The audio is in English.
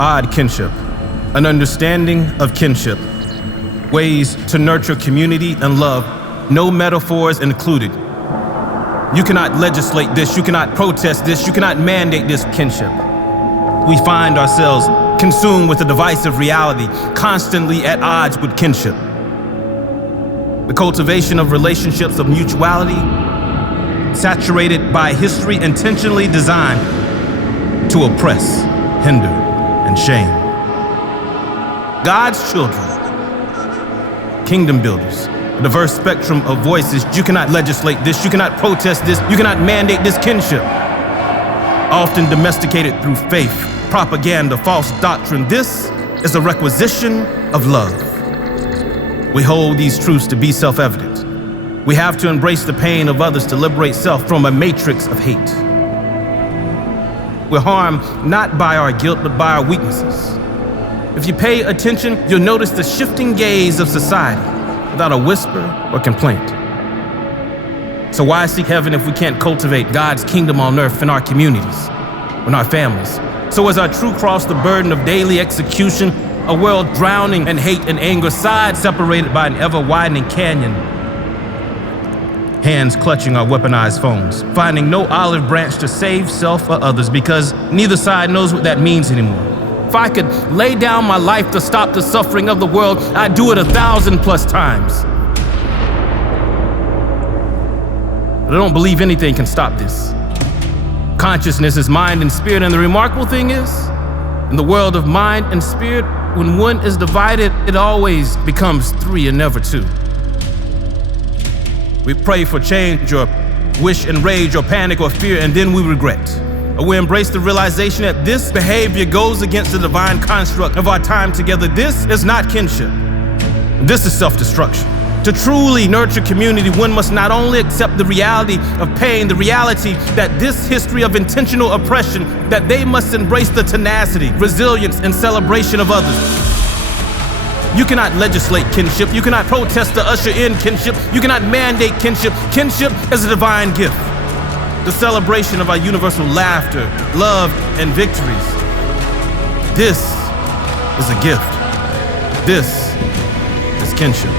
Odd kinship, an understanding of kinship, ways to nurture community and love, no metaphors included. You cannot legislate this, you cannot protest this, you cannot mandate this kinship. We find ourselves consumed with a divisive reality, constantly at odds with kinship. The cultivation of relationships of mutuality, saturated by history intentionally designed to oppress, hinder, and shame. God's children, kingdom builders, a diverse spectrum of voices. You cannot legislate this, you cannot protest this, you cannot mandate this kinship. Often domesticated through faith, propaganda, false doctrine. This is a requisition of love. We hold these truths to be self-evident. We have to embrace the pain of others to liberate self from a matrix of hate. We're harmed not by our guilt, but by our weaknesses. If you pay attention, you'll notice the shifting gaze of society without a whisper or complaint. So why seek heaven if we can't cultivate God's kingdom on earth in our communities, in our families? So as our true cross the burden of daily execution, a world drowning in hate and anger, sides separated by an ever-widening canyon, hands clutching our weaponized phones, finding no olive branch to save self or others because neither side knows what that means anymore. If I could lay down my life to stop the suffering of the world, I'd do it 1,000+ times. But I don't believe anything can stop this. Consciousness is mind and spirit, and the remarkable thing is, in the world of mind and spirit, when one is divided, it always becomes three and never two. We pray for change or wish and rage or panic or fear, and then we regret. Or we embrace the realization that this behavior goes against the divine construct of our time together. This is not kinship. This is self-destruction. To truly nurture community, one must not only accept the reality of pain, the reality that this history of intentional oppression, that they must embrace the tenacity, resilience, and celebration of others. You cannot legislate kinship. You cannot protest to usher in kinship. You cannot mandate kinship. Kinship is a divine gift. The celebration of our universal laughter, love, and victories. This is a gift. This is kinship.